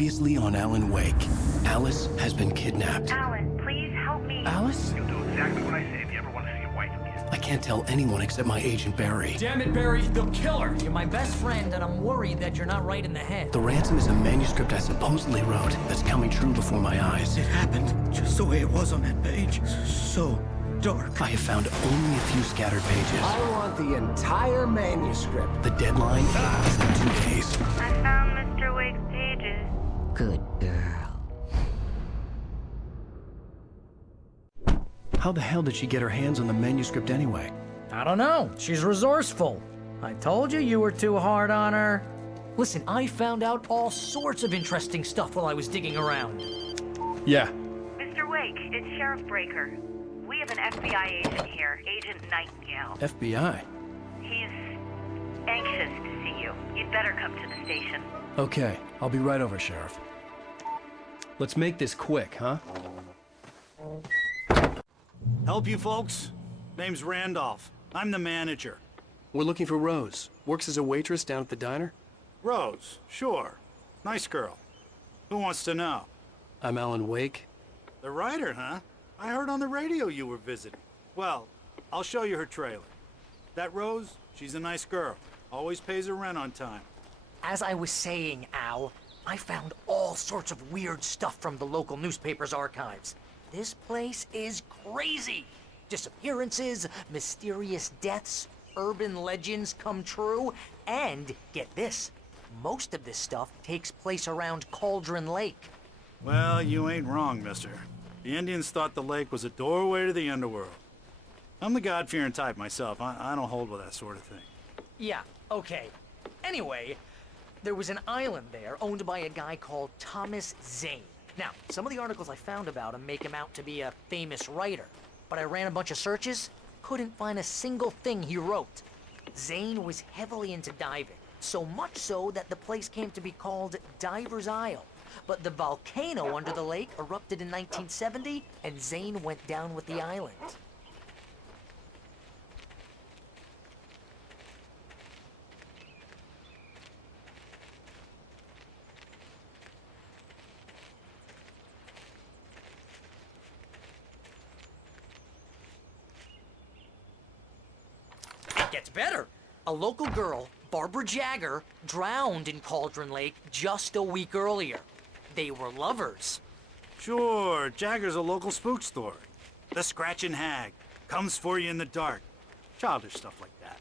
Previously on Alan Wake, Alice has been kidnapped. Alan, please help me. Alice? You'll do exactly what I say if you ever want to see your wife again. I can't tell anyone except my agent Barry. Damn it, Barry, they'll kill her! You're my best friend, and I'm worried that you're not right in the head. The ransom is a manuscript I supposedly wrote that's coming true before my eyes. It happened just the way it was on that page. So dark. I have found only a few scattered pages. I want the entire manuscript. The deadline is in 2 days. I found Mr. Wake's pages. Good girl. How the hell did she get her hands on the manuscript anyway? I don't know. She's resourceful. I told you were too hard on her. Listen, I found out all sorts of interesting stuff while I was digging around. Yeah. Mr. Wake, it's Sheriff Breaker. We have an FBI agent here, Agent Nightingale. FBI? He's anxious to see you. You'd better come to the station. Okay, I'll be right over, Sheriff. Let's make this quick, huh? Help you folks? Name's Randolph. I'm the manager. We're looking for Rose. Works as a waitress down at the diner. Rose, sure. Nice girl. Who wants to know? I'm Alan Wake. The writer, huh? I heard on the radio you were visiting. Well, I'll show you her trailer. That Rose, she's a nice girl. Always pays her rent on time. As I was saying, Al, I found all sorts of weird stuff from the local newspaper's archives. This place is crazy. Disappearances, mysterious deaths, urban legends come true, and get this, most of this stuff takes place around Cauldron Lake. Well, you ain't wrong, mister. The Indians thought the lake was a doorway to the underworld. I'm the God-fearing type myself. I don't hold with that sort of thing. Yeah, okay. Anyway, there was an island there owned by a guy called Thomas Zane. Now, some of the articles I found about him make him out to be a famous writer, but I ran a bunch of searches, couldn't find a single thing he wrote. Zane was heavily into diving, so much so that the place came to be called Diver's Isle. But the volcano under the lake erupted in 1970, and Zane went down with the island. It gets better. A local girl, Barbara Jagger, drowned in Cauldron Lake just a week earlier. They were lovers. Sure, Jagger's a local spook story. The Scratching Hag comes for you in the dark. Childish stuff like that.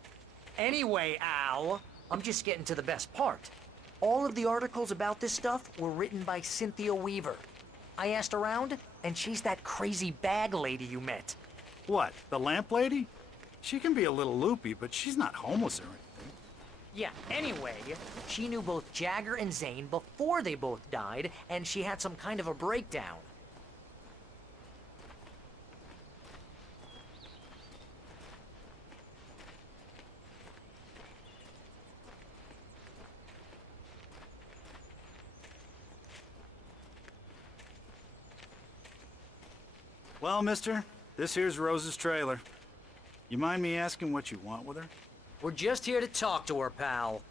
Anyway, Al, I'm just getting to the best part. All of the articles about this stuff were written by Cynthia Weaver. I asked around, and she's that crazy bag lady you met. What, the lamp lady? She can be a little loopy, but she's not homeless or anything. Yeah, anyway, she knew both Jagger and Zane before they both died, and she had some kind of a breakdown. Well, mister, this here's Rose's trailer. You mind me asking what you want with her? We're just here to talk to her, pal.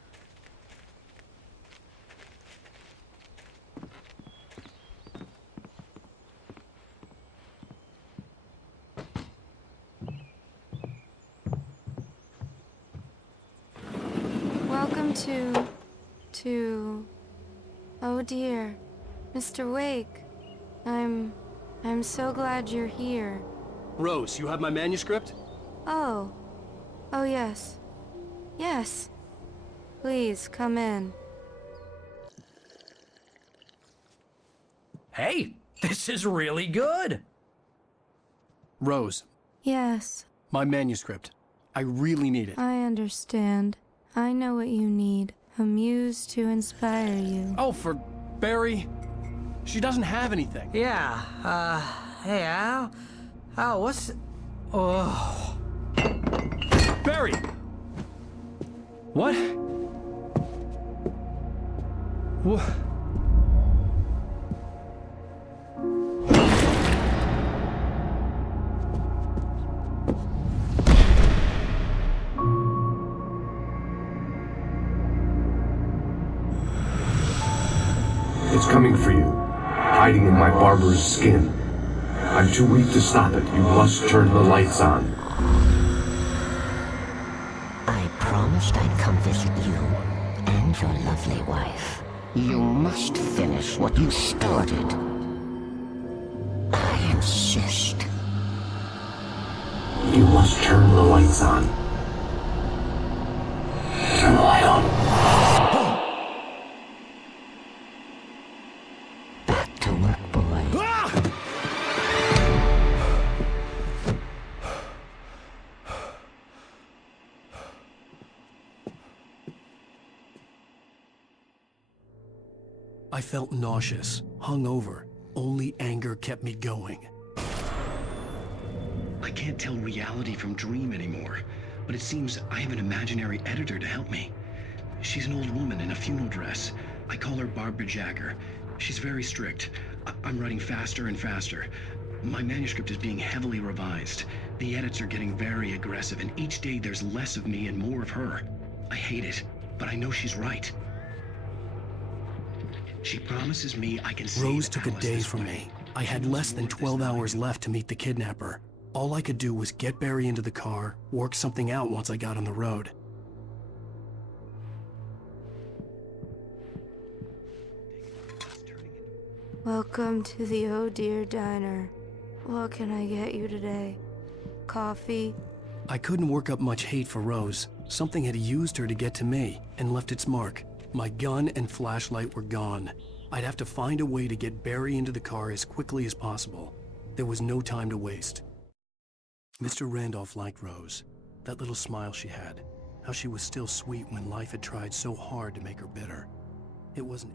Welcome to... Oh dear, Mr. Wake. I'm so glad you're here. Rose, you have my manuscript? Oh. Oh yes. Yes. Please, come in. Hey, this is really good. Rose, Yes, my manuscript. I really need it. I understand. I know what you need. A muse to inspire you. Oh, for Barry. She doesn't have anything. Yeah, hey, Al? Al, what's... Oh... Barry! What? What? It's coming for you, hiding in my barber's skin. I'm too weak to stop it. You must turn the lights on. I promised I'd come visit you and your lovely wife. You must finish what you started. I insist. You must turn the lights on. Turn the light on. Back to work, boy. I felt nauseous, hungover. Only anger kept me going. I can't tell reality from dream anymore, but it seems I have an imaginary editor to help me. She's an old woman in a funeral dress. I call her Barbara Jagger. She's very strict. I'm writing faster and faster. My manuscript is being heavily revised. The edits are getting very aggressive, and each day there's less of me and more of her. I hate it, but I know she's right. She promises me I can save Rose took a Alice day this from way. me. I had less than 12 hours left to meet the kidnapper. All I could do was get Barry into the car, work something out once I got on the road. Welcome to the Oh Dear Diner. What can I get you today? Coffee? I couldn't work up much hate for Rose. Something had used her to get to me and left its mark. My gun and flashlight were gone. I'd have to find a way to get Barry into the car as quickly as possible. There was no time to waste. Mr. Randolph liked Rose. That little smile she had. How she was still sweet when life had tried so hard to make her bitter. It wasn't...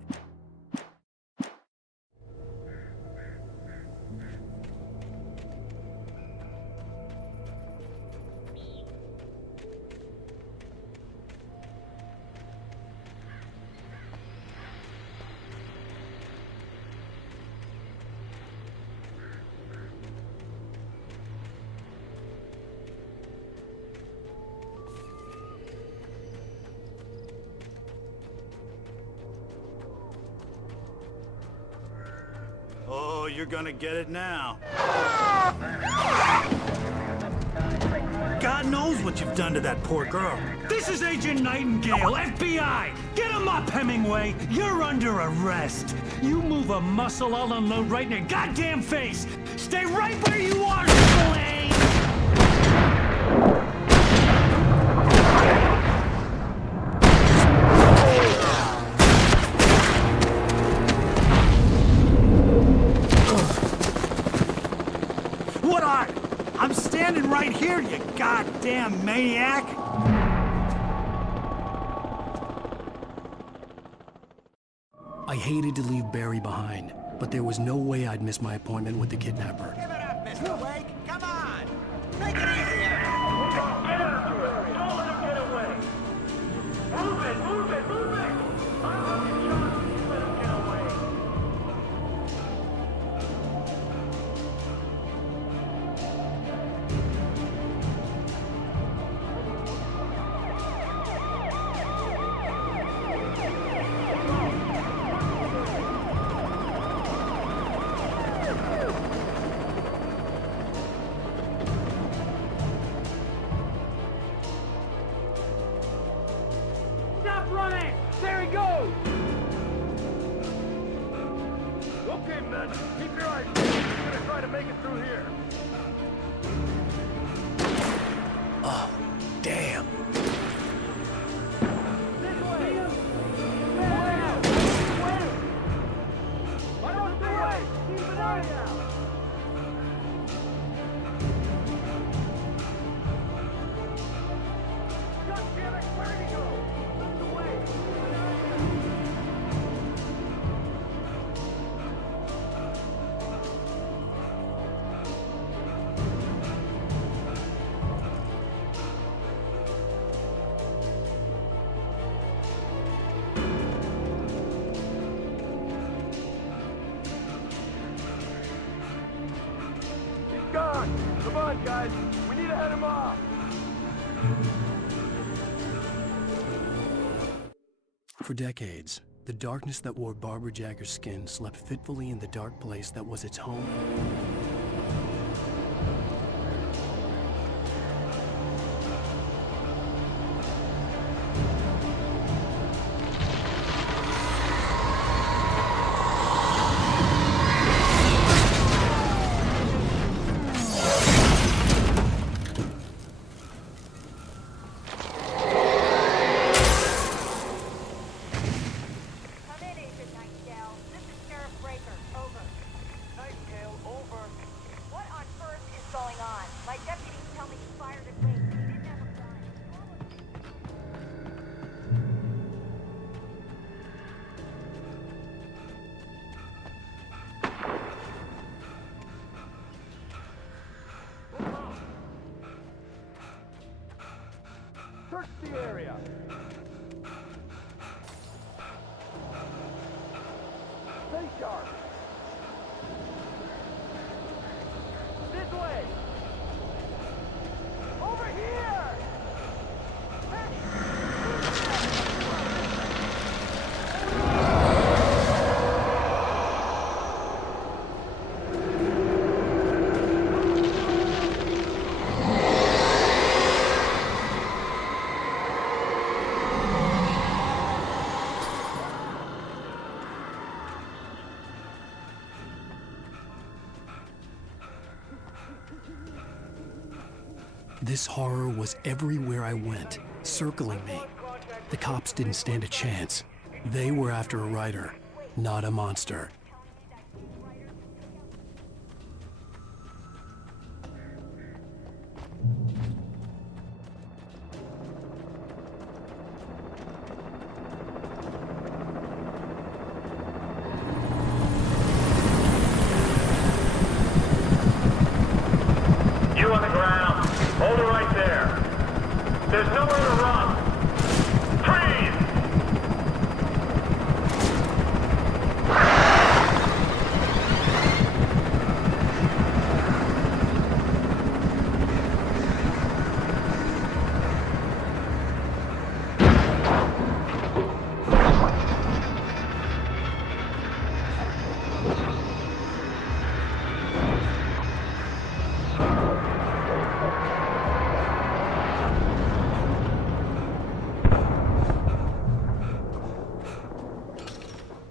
Oh, you're gonna get it now. God knows what you've done to that poor girl. This is Agent Nightingale, FBI! Get him up, Hemingway! You're under arrest! You move a muscle, I'll unload right in your goddamn face! Stay right where you are, Slade! What are you? I'm standing right here, you goddamn maniac! I hated to leave Barry behind, but there was no way I'd miss my appointment with the kidnapper. Give it up, Mr. Wake. Come on. Make it easier. Get after it! Don't let him get away! Move it! Move it! Move it! I'm fucking shot! Let him get away! Stop running! There he goes! Okay, men, keep your eyes peeled. We're gonna try to make it through here. Oh, damn. This way! Why don't you wait? Keep an eye out! God damn it, where'd he go? Look away! Keep an eye out! He's gone! Come on, guys! We need to head him off! For decades, The darkness that wore Barbara Jagger's skin slept fitfully in the dark place that was its home. Search the area. Stay sharp. This way. Over here. This horror was everywhere I went, circling me. The cops didn't stand a chance. They were after a writer, not a monster. Hold it right there. There's nowhere to run. Freeze!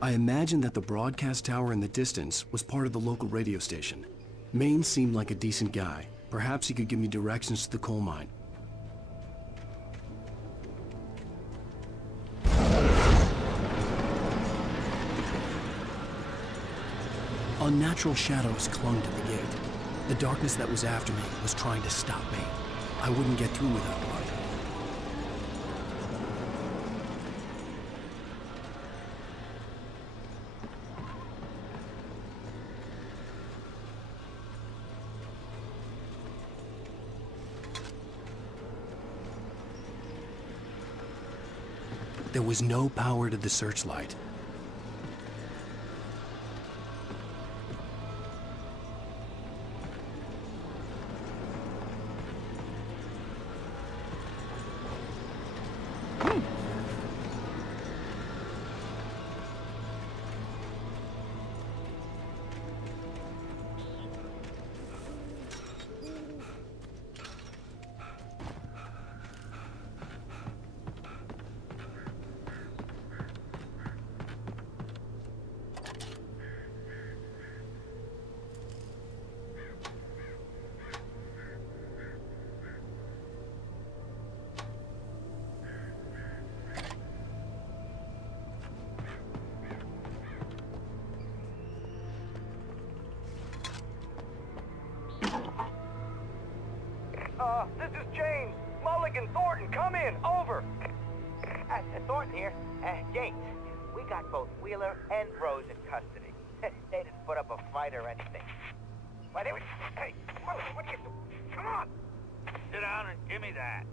I imagined that the broadcast tower in the distance was part of the local radio station. Maine seemed like a decent guy. Perhaps he could give me directions to the coal mine. Unnatural shadows clung to the gate. The darkness that was after me was trying to stop me. I wouldn't get through without one. There was no power to the searchlight. This is James. Mulligan, Thornton, come in. Over. Thornton here. James, we got both Wheeler and Rose in custody. They didn't put up a fight or anything. Why, they were... Hey, Mulligan, what are you doing? Come on. Sit down and give me that.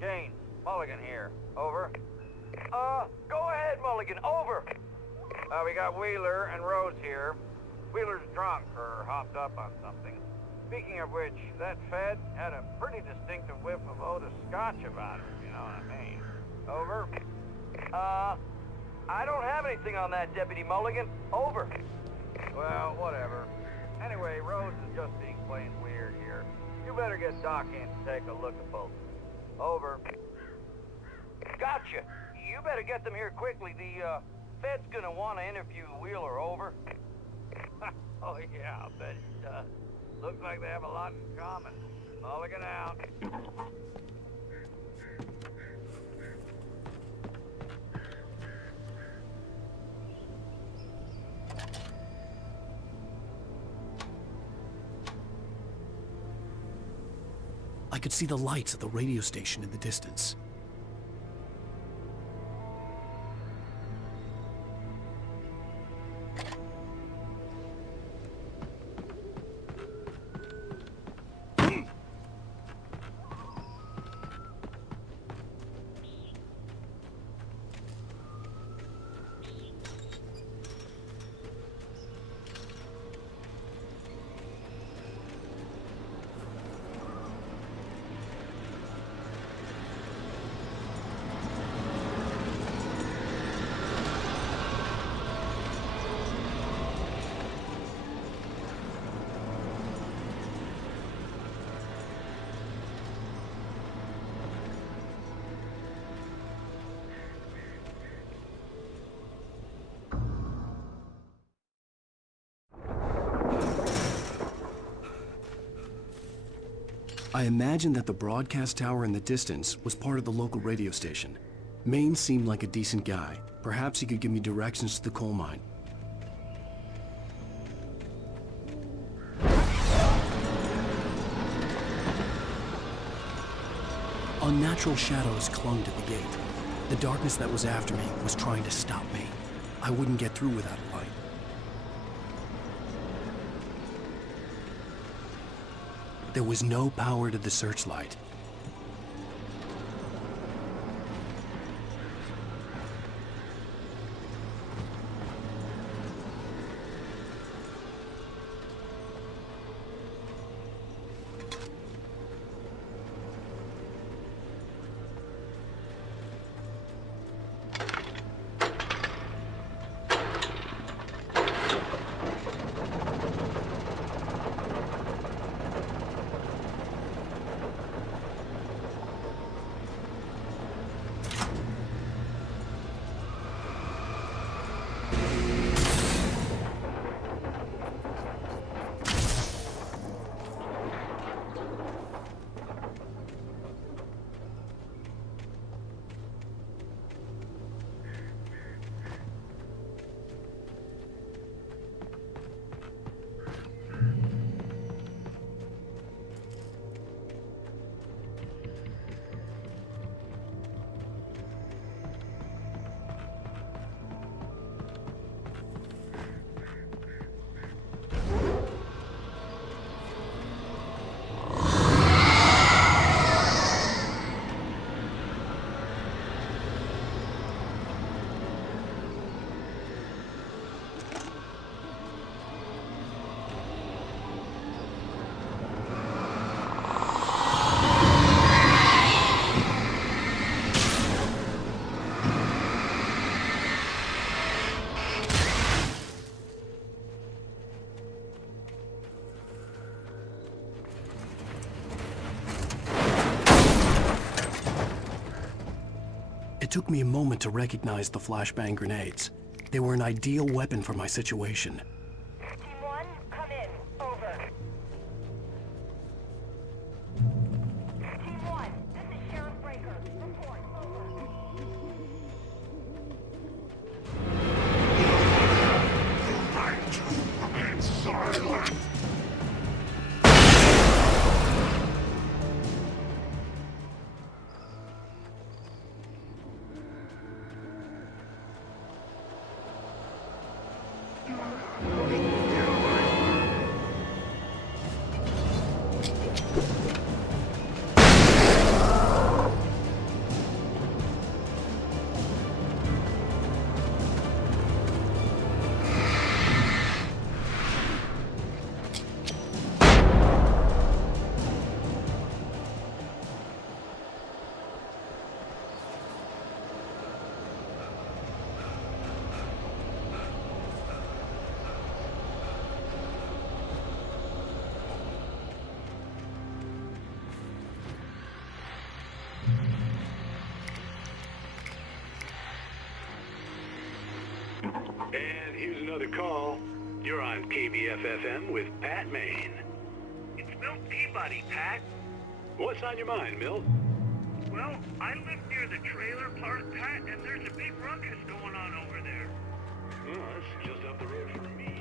James, Mulligan here. Over. Go ahead, Mulligan. Over. We got Wheeler and Rose here. Wheeler's drunk or hopped up on something. Speaking of which, that Fed had a pretty distinctive whiff of Otis Scotch about him, you know what I mean. Over. I don't have anything on that, Deputy Mulligan. Over. Well, whatever. Anyway, Rose is just being plain weird here. You better get Doc in to take a look at both. Over. Gotcha. You better get them here quickly. The, Fed's gonna want to interview Wheeler. Over. Oh, yeah, I'll bet it does. Looks like they have a lot in common. Mulligan out. I could see the lights of the radio station in the distance. I imagined that the broadcast tower in the distance was part of the local radio station. Maine seemed like a decent guy. Perhaps he could give me directions to the coal mine. Unnatural shadows clung to the gate. The darkness that was after me was trying to stop me. I wouldn't get through without a light. There was no power to the searchlight. It took me a moment to recognize the flashbang grenades. They were an ideal weapon for my situation. Team 1, come in. Over. Team 1, this is Sheriff Breaker. Report. Over. here's another call. You're on KBF-FM with Pat Maine. It's Milt Peabody, Pat. What's on your mind, Milt? Well, I live near the trailer park, Pat, and there's a big ruckus going on over there. Oh, that's just up the road from me,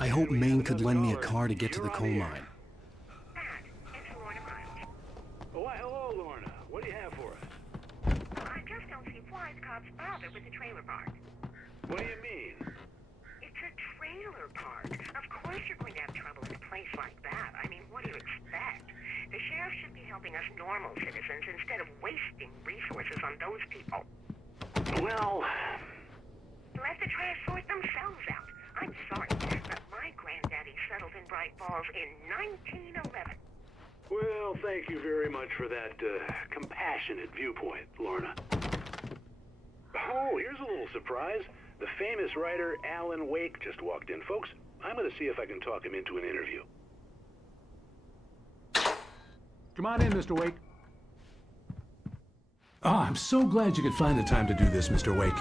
I hope Maine could lend me a car to get to the coal mine. Oh, why, hello, Lorna. What do you have for us? I just don't see why the cops bother with the trailer park. What do you mean? It's a trailer park. Of course you're going to have trouble in a place like that. I mean, what do you expect? The sheriff should be helping us normal citizens instead of wasting resources on those people. Well... Let the trash sort themselves out. I'm sorry, but my granddaddy settled in Bright Falls in 1911. Well, thank you very much for that compassionate viewpoint, Lorna. Oh, here's a little surprise. The famous writer Alan Wake just walked in. Folks, I'm going to see if I can talk him into an interview. Come on in, Mr. Wake. Oh, I'm so glad you could find the time to do this, Mr. Wake.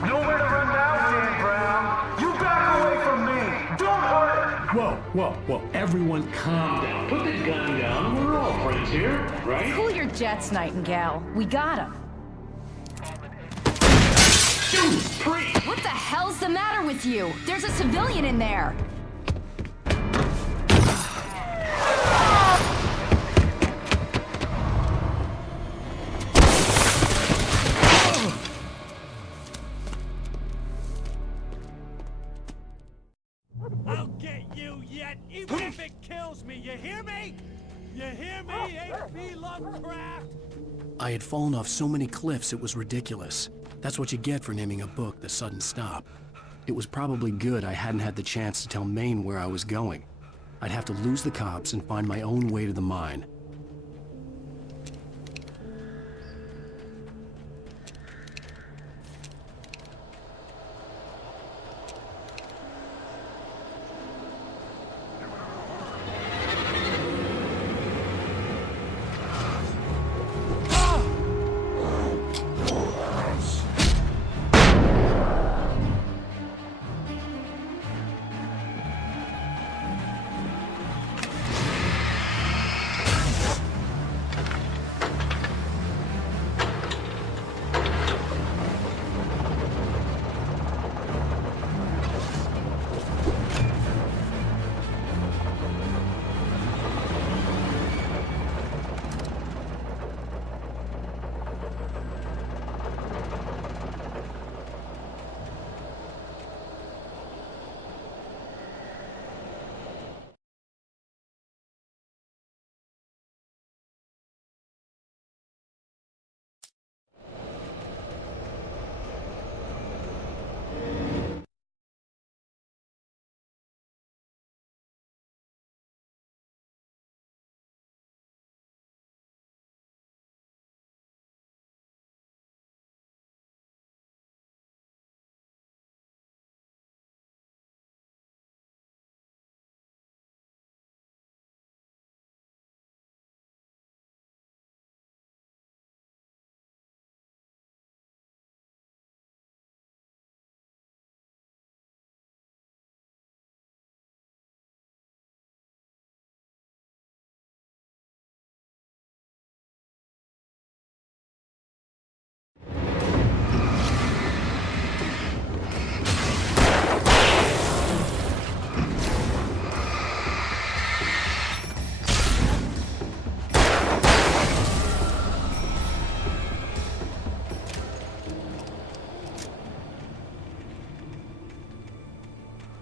Nowhere to run now, Dan Brown. You back away from me. Don't hurt. Whoa. Everyone calm down. Put the gun down. We're all friends here, right? Cool your jets, Nightingale. We got him. Shoot, priest! What the hell's the matter with you? There's a civilian in there. I'll get you yet, even if it kills me. You hear me? You hear me, H.P. Lovecraft? I had fallen off so many cliffs it was ridiculous. That's what you get for naming a book The Sudden Stop. It was probably good I hadn't had the chance to tell Maine where I was going. I'd have to lose the cops and find my own way to the mine.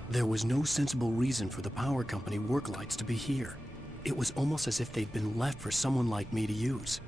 There was no sensible reason for the power company work lights to be here. It was almost as if they'd been left for someone like me to use.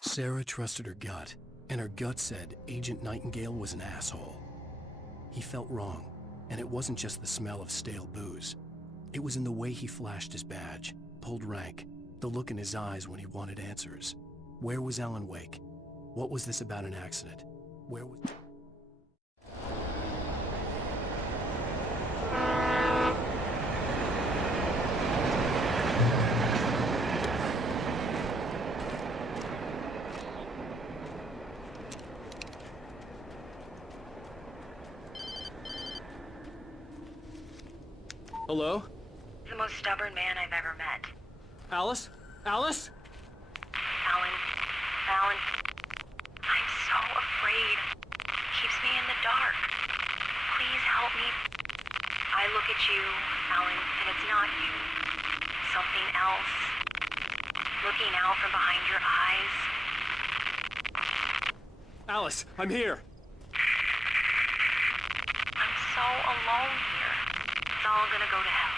Sarah trusted her gut, and her gut said Agent Nightingale was an asshole. He felt wrong, and it wasn't just the smell of stale booze. It was in the way he flashed his badge, pulled rank, the look in his eyes when he wanted answers. Where was Alan Wake? What was this about an accident? Where was... Hello? The most stubborn man I've ever met. Alice? Alice? Alan. I'm so afraid. He keeps me in the dark. Please help me. I look at you, Alan, and it's not you. Something else. Looking out from behind your eyes. Alice, I'm here. I'm so alone here. It's all gonna go to hell.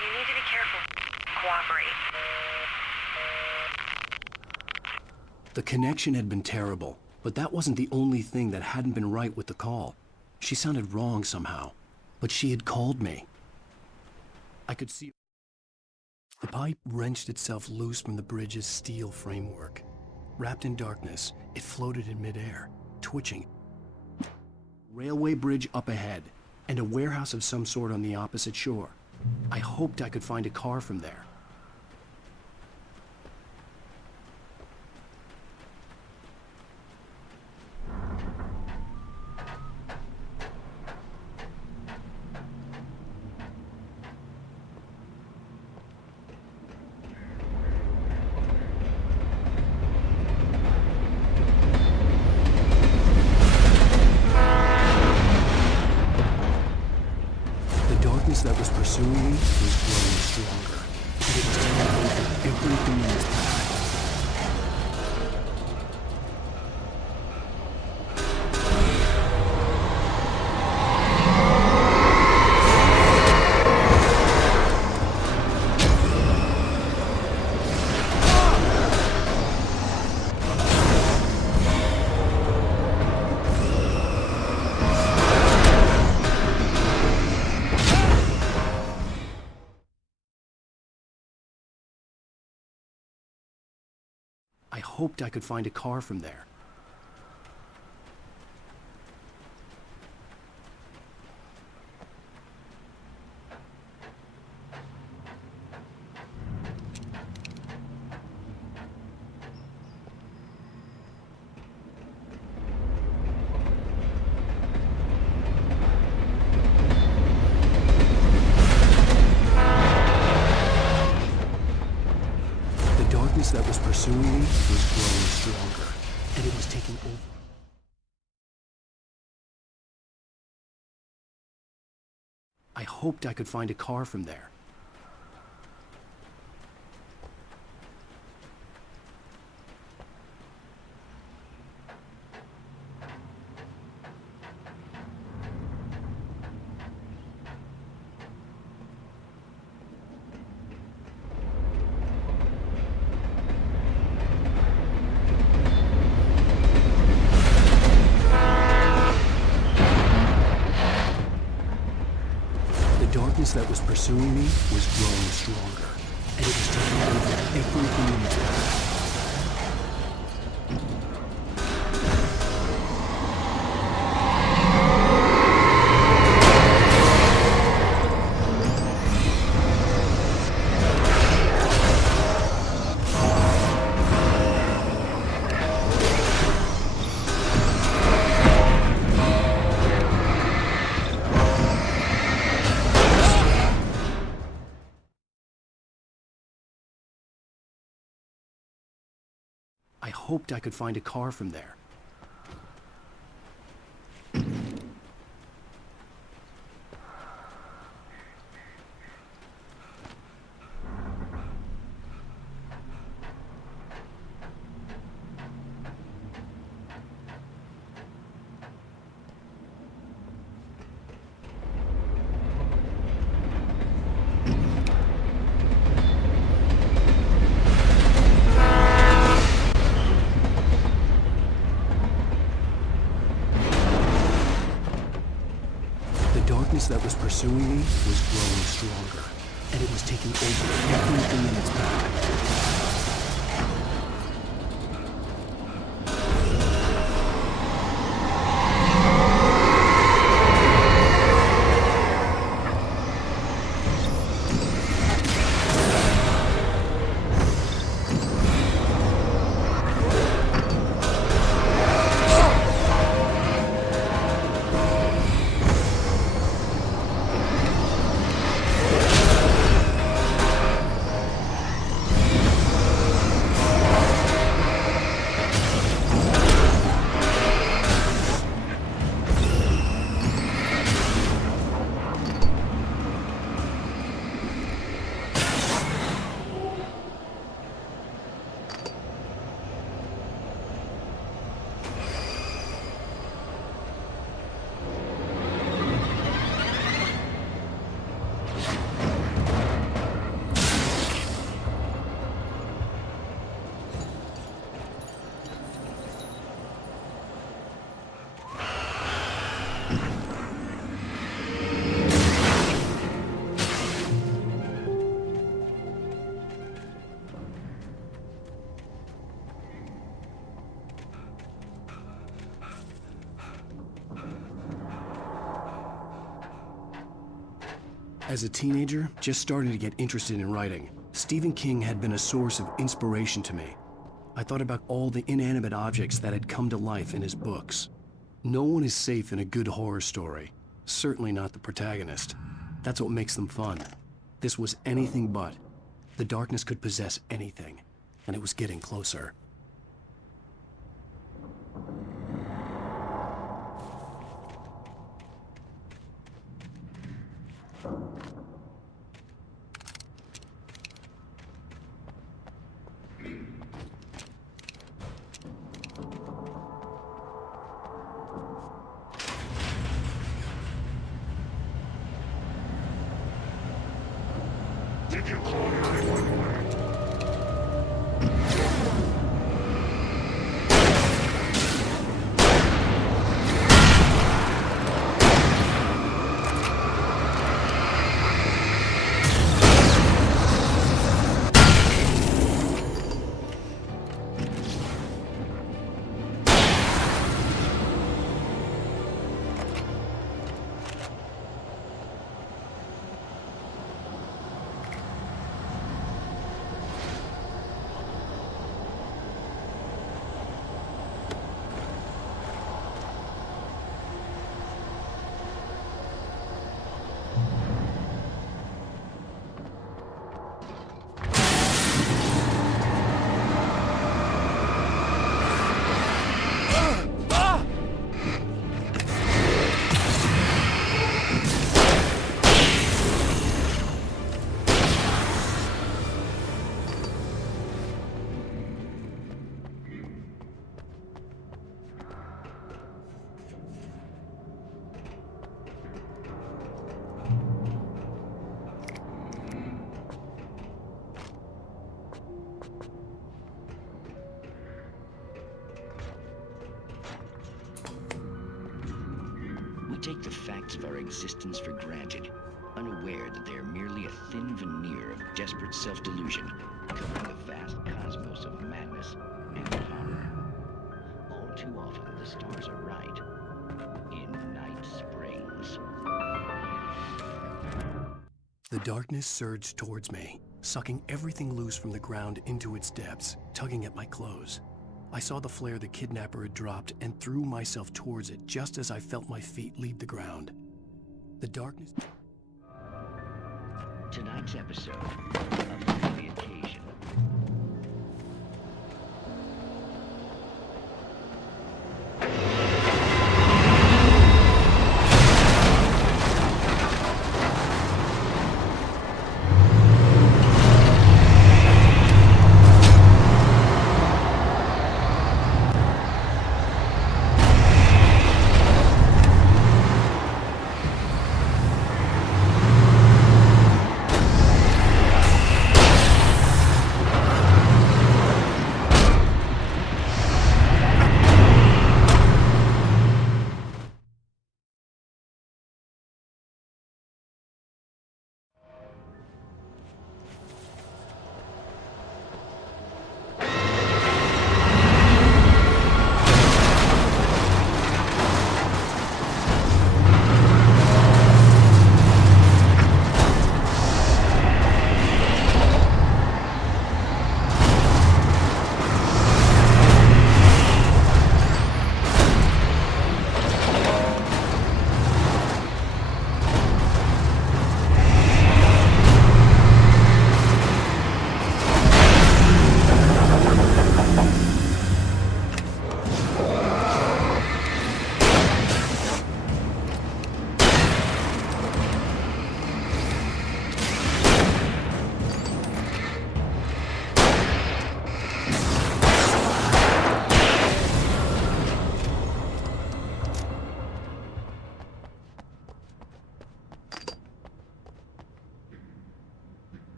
You need to be careful. Cooperate. The connection had been terrible, but that wasn't the only thing that hadn't been right with the call. She sounded wrong somehow, but she had called me. I could see... The pipe wrenched itself loose from the bridge's steel framework. Wrapped in darkness, it floated in midair, twitching. Railway bridge up ahead, and a warehouse of some sort on the opposite shore. I hoped I could find a car from there. That was pursuing me was growing stronger, and it was taking over everything in its path. I hoped I could find a car from there. That was pursuing me was growing stronger, and it hoped I could find a car from there. The darkness that was pursuing me was growing stronger, and it was taking over everything in its path. I hoped I could find a car from there. The darkness that was pursuing me was growing stronger, and it was taking over everything in its path. As a teenager, just starting to get interested in writing, Stephen King had been a source of inspiration to me. I thought about all the inanimate objects that had come to life in his books. No one is safe in a good horror story, certainly not the protagonist. That's what makes them fun. This was anything but. The darkness could possess anything, and it was getting closer. Did you call 911? take the facts of our existence for granted, unaware that they are merely a thin veneer of desperate self-delusion covering the vast cosmos of madness and horror. All too often, the stars are right. In Night Springs. The darkness surged towards me, sucking everything loose from the ground into its depths, tugging at my clothes. I saw the flare the kidnapper had dropped and threw myself towards it just as I felt my feet leave the ground. The darkness... Tonight's episode of The Occasion.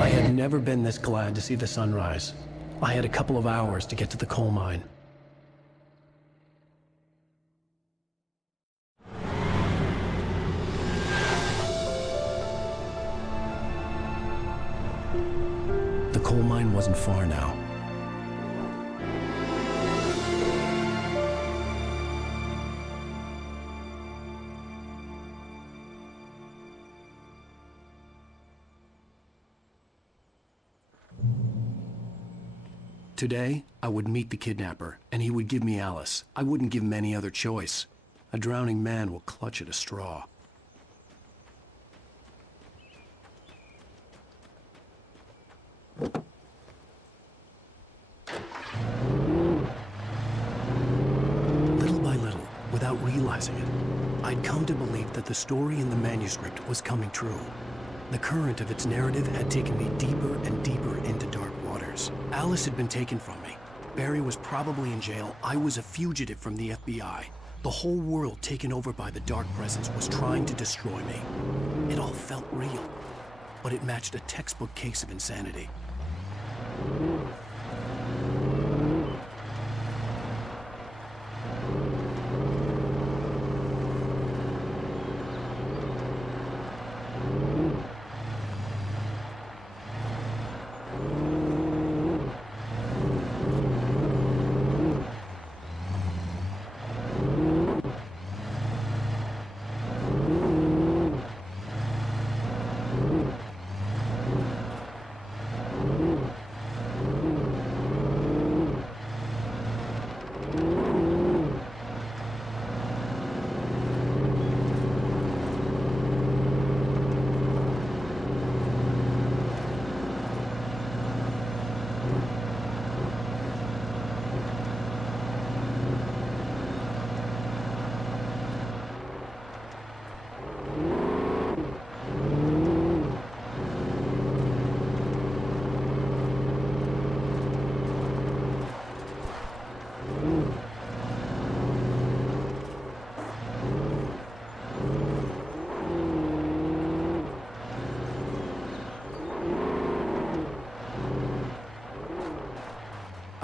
I had never been this glad to see the sunrise. I had a couple of hours to get to the coal mine. The coal mine wasn't far now. Today, I would meet the kidnapper, and he would give me Alice. I wouldn't give him any other choice. A drowning man will clutch at a straw. Little by little, without realizing it, I'd come to believe that the story in the manuscript was coming true. The current of its narrative had taken me deeper and deeper into dark waters. Alice had been taken from me. Barry was probably in jail. I was a fugitive from the FBI. The whole world taken over by the Dark Presence was trying to destroy me. It all felt real, but it matched a textbook case of insanity.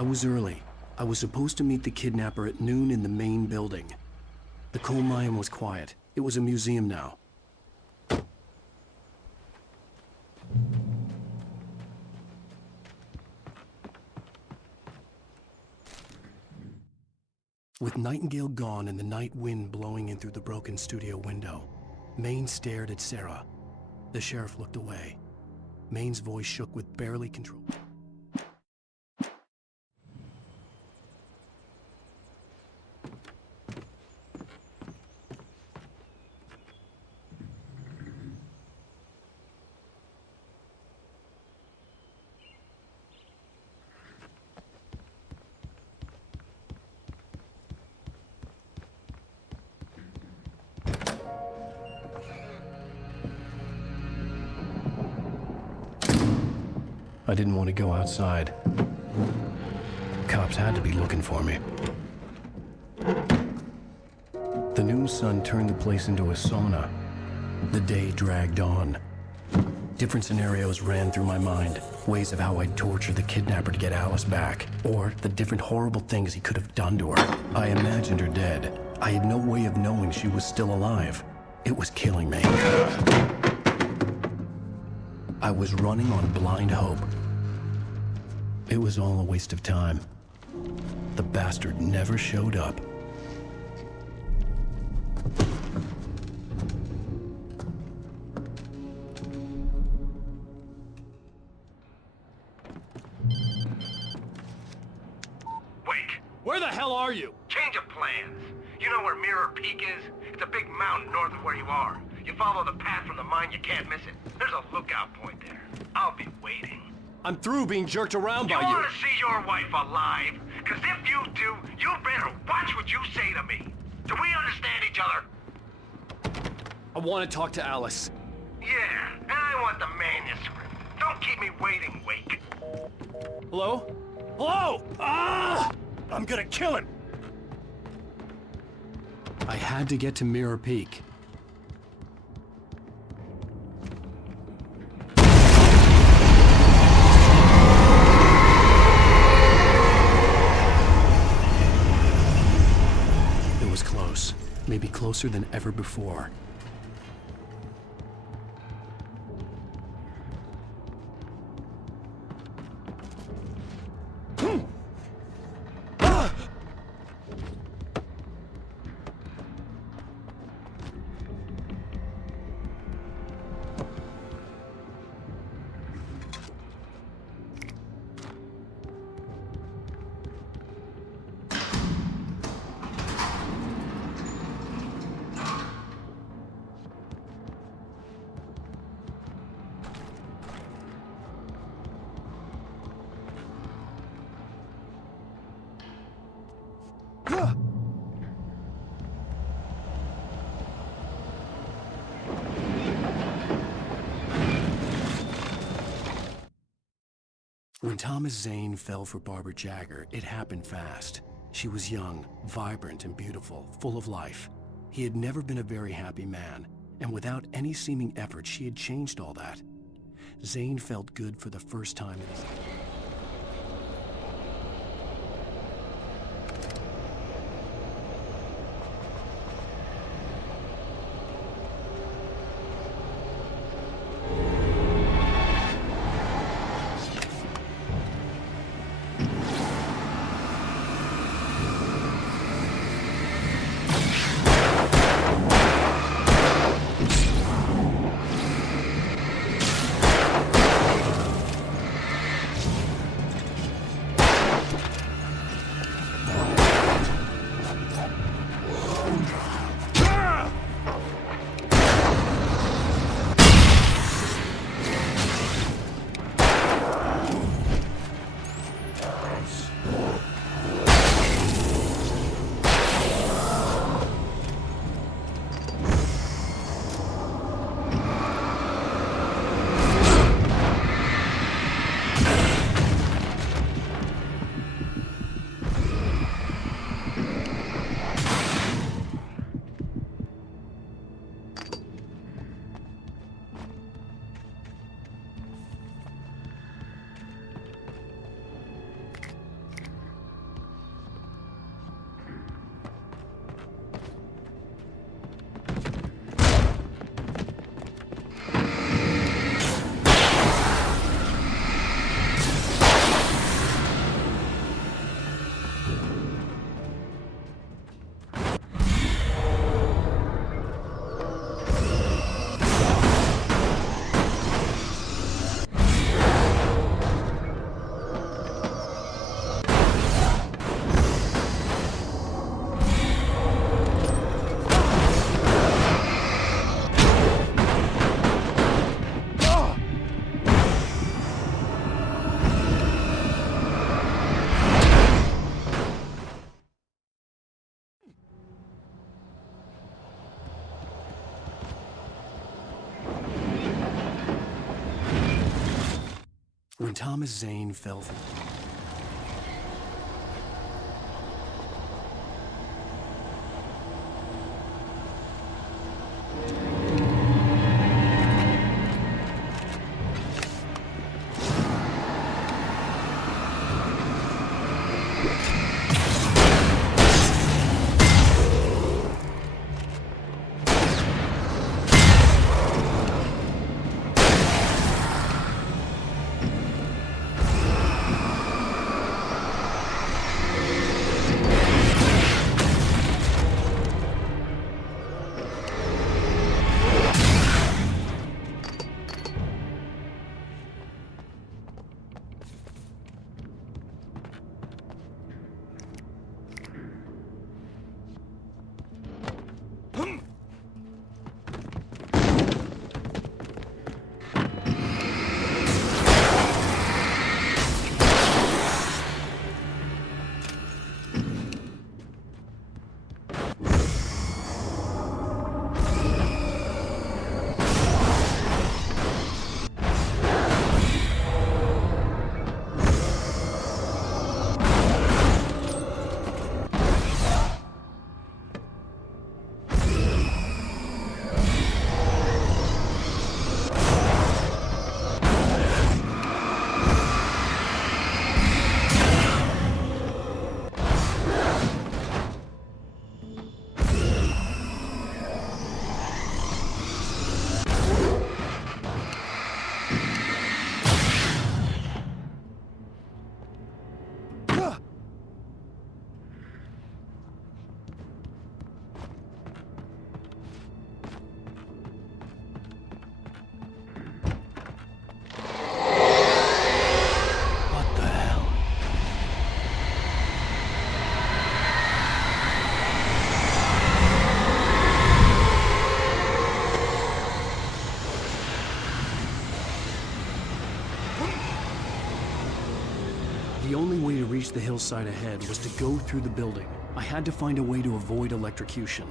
was early. I was supposed to meet the kidnapper at noon in the main building. The coal mine was quiet. It was a museum now. With Nightingale gone and the night wind blowing in through the broken studio window, Maine stared at Sarah. The sheriff looked away. Maine's voice shook with barely control. I didn't want to go outside. Cops had to be looking for me. The noon sun turned the place into a sauna. The day dragged on. Different scenarios ran through my mind. Ways of how I'd torture the kidnapper to get Alice back. Or the different horrible things he could have done to her. I imagined her dead. I had no way of knowing she was still alive. It was killing me. I was running on blind hope. It was all a waste of time. The bastard never showed up. Wake! Where the hell are you? Change of plans. You know where Mirror Peak is? It's a big mountain north of where you are. You follow the path from the mine, you can't miss it. There's a lookout point there. I'll be waiting. I'm through being jerked around by You you. want to see your wife alive? Because if you do, you better watch what you say to me. Do we understand each other? I want to talk to Alice. Yeah, and I want the manuscript. Don't keep me waiting, Wake. Hello? Hello? Ah! I'm gonna kill him. I had to get to Mirror Peak. It was close. Maybe closer than ever before. When Thomas Zane fell for Barbara Jagger, it happened fast. She was young, vibrant and beautiful, full of life. He had never been a very happy man, and without any seeming effort, she had changed all that. Zane felt good for the first time in his life. when Thomas Zane fell for... The only way to reach the hillside ahead was to go through the building. I had to find a way to avoid electrocution.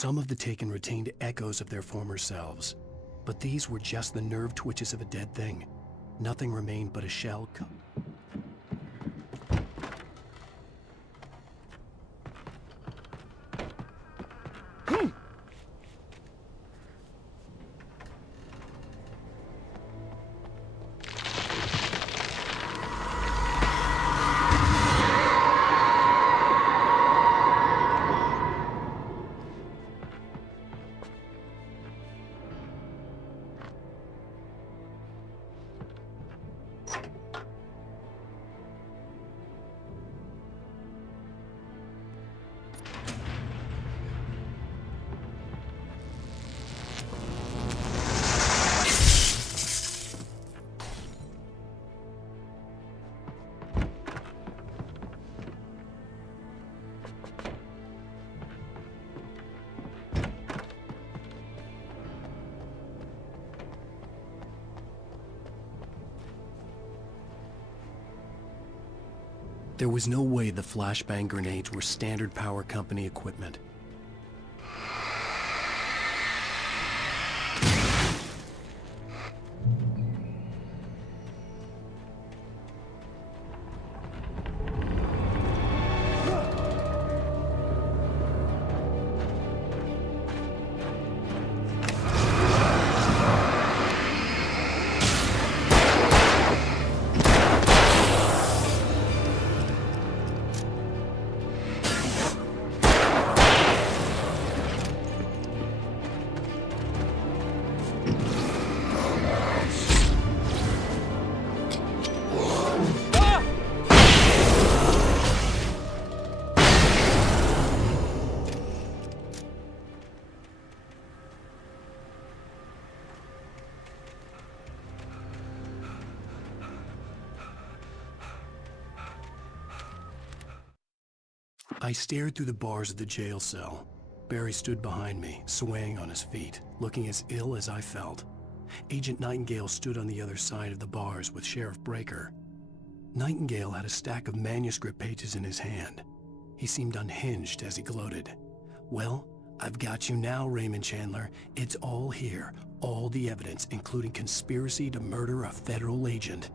Some of the taken retained echoes of their former selves, but these were just the nerve twitches of a dead thing. Nothing remained but a shell. There was no way the flashbang grenades were standard power company equipment. I stared through the bars of the jail cell. Barry stood behind me, swaying on his feet, looking as ill as I felt. Agent Nightingale stood on the other side of the bars with Sheriff Breaker. Nightingale had a stack of manuscript pages in his hand. He seemed unhinged as he gloated. "Well, I've got you now, Raymond Chandler. It's all here. All the evidence, including conspiracy to murder a federal agent."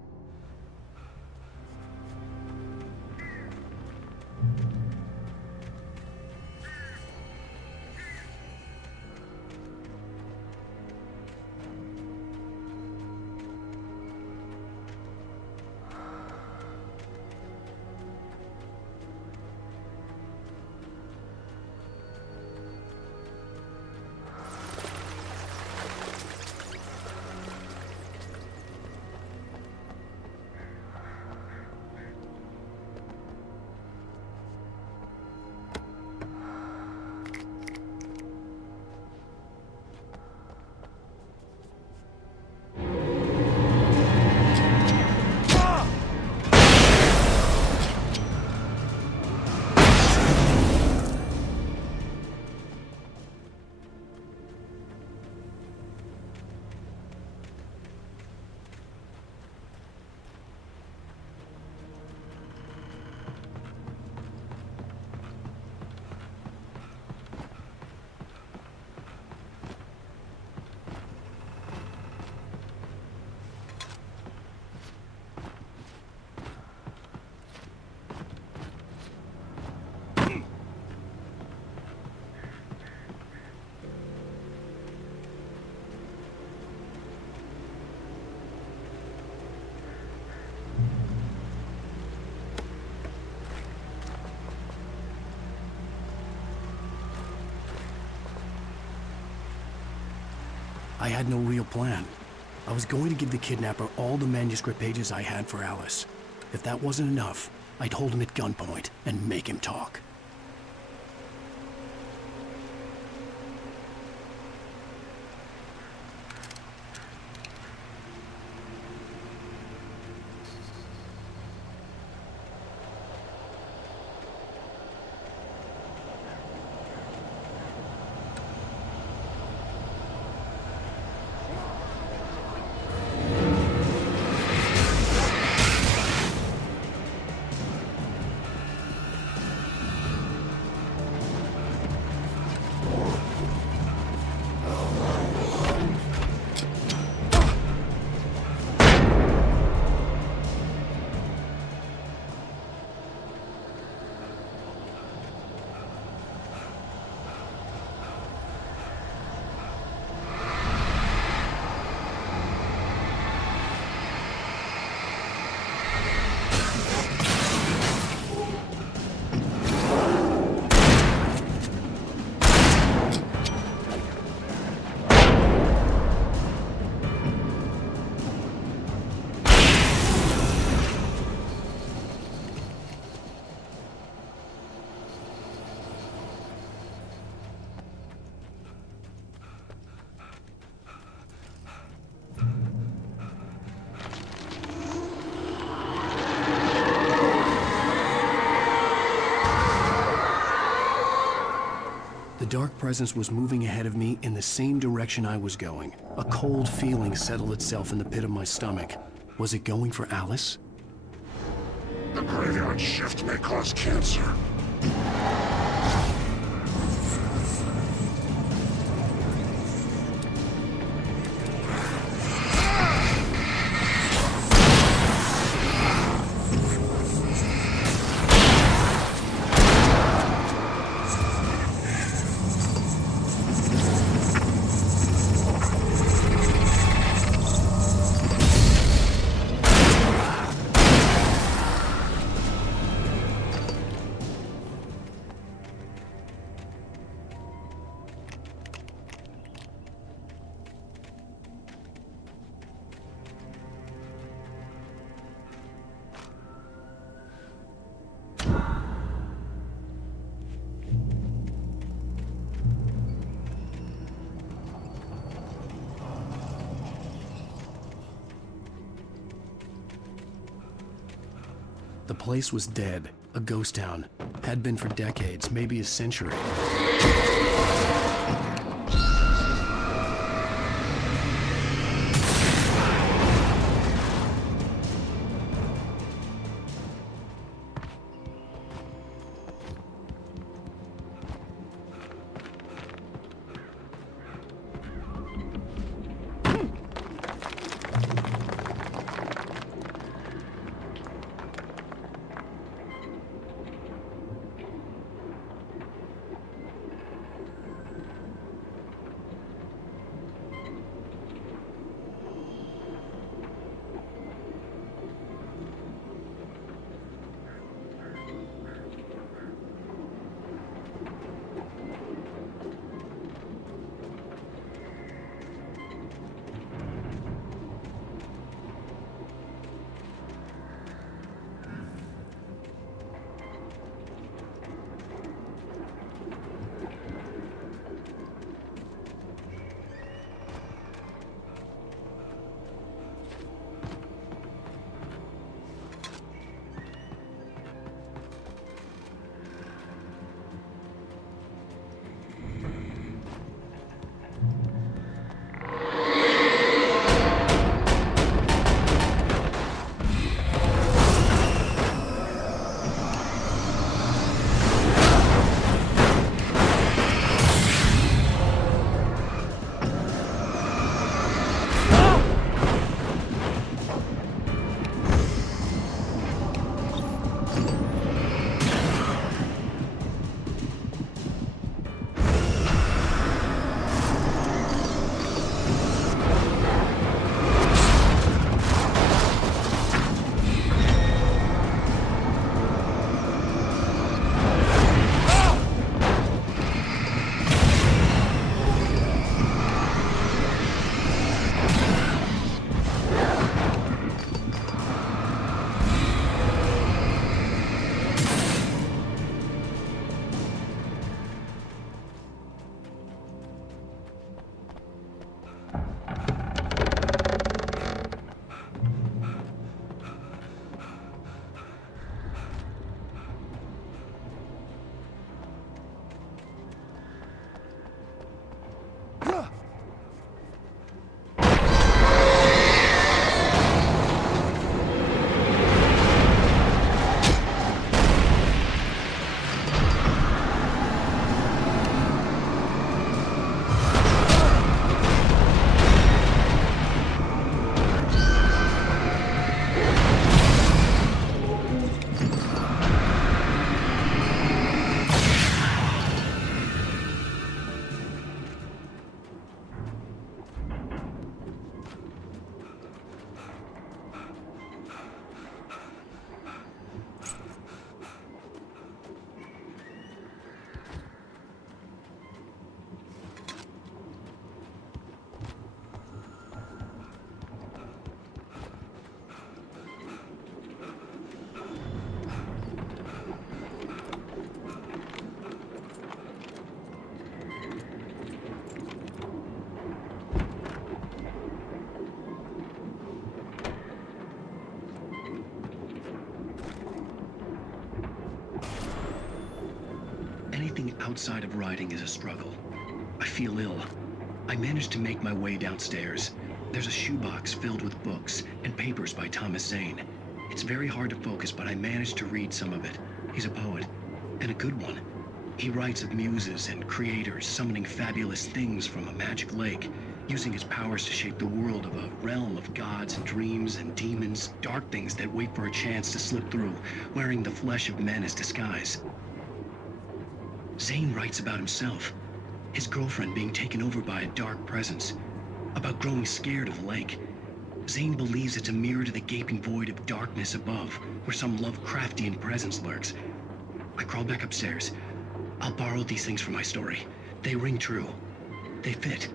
I had no real plan. I was going to give the kidnapper all the manuscript pages I had for Alice. If that wasn't enough, I'd hold him at gunpoint and make him talk. dark presence was moving ahead of me in the same direction I was going. A cold feeling settled itself in the pit of my stomach. Was it going for Alice? The graveyard shift may cause cancer. The place was dead, a ghost town. Had been for decades, maybe a century. outside of writing is a struggle. I feel ill. I managed to make my way downstairs. There's a shoebox filled with books and papers by Thomas Zane. It's very hard to focus, but I managed to read some of it. He's a poet, and a good one. He writes of muses and creators summoning fabulous things from a magic lake, using his powers to shape the world of a realm of gods and dreams and demons, dark things that wait for a chance to slip through, wearing the flesh of men as disguise. Zane writes about himself, his girlfriend being taken over by a dark presence, about growing scared of the lake. Zane believes it's a mirror to the gaping void of darkness above, where some Lovecraftian presence lurks. I crawl back upstairs. I'll borrow these things for my story. They ring true. They fit.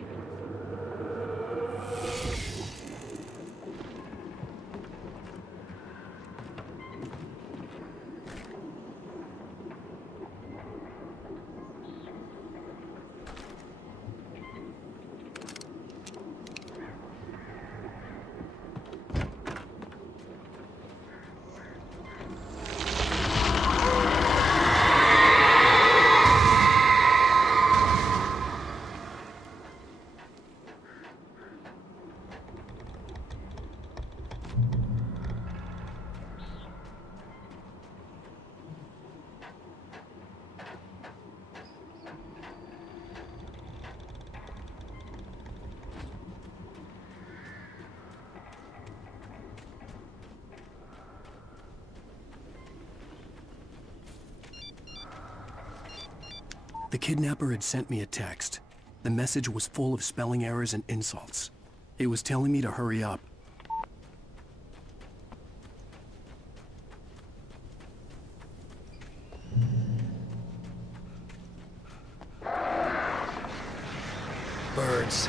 The kidnapper had sent me a text. The message was full of spelling errors and insults. It was telling me to hurry up. Birds.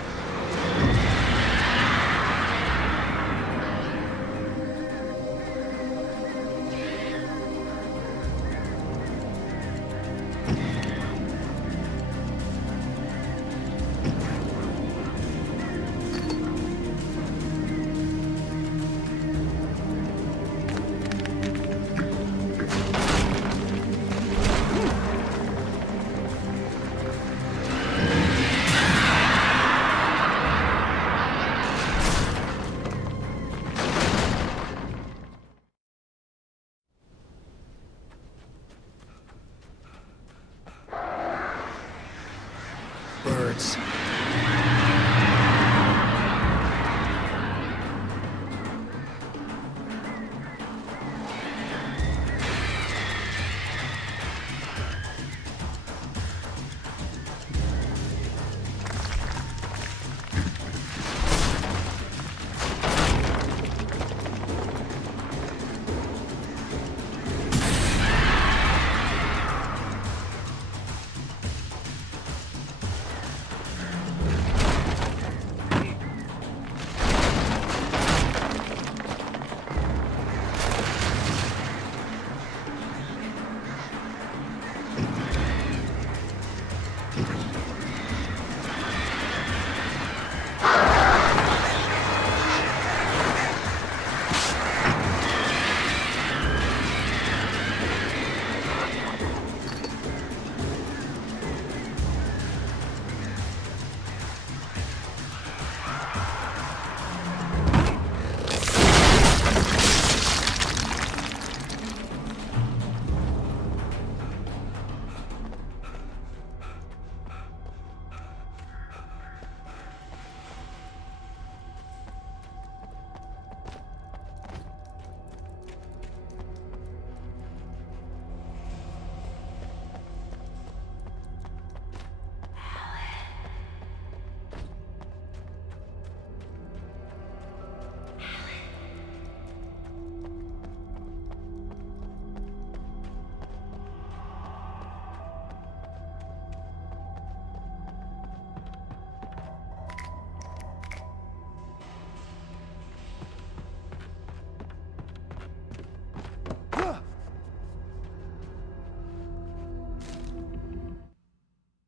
Birds.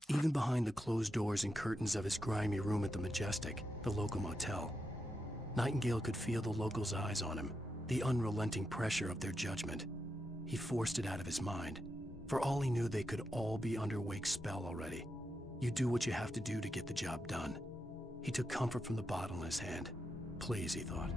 Even behind the closed doors and curtains of his grimy room at the Majestic, the local motel, Nightingale could feel the locals' eyes on him, the unrelenting pressure of their judgment. He forced it out of his mind. For all he knew, they could all be under Wake's spell already. You do what you have to do to get the job done. He took comfort from the bottle in his hand. Please, he thought.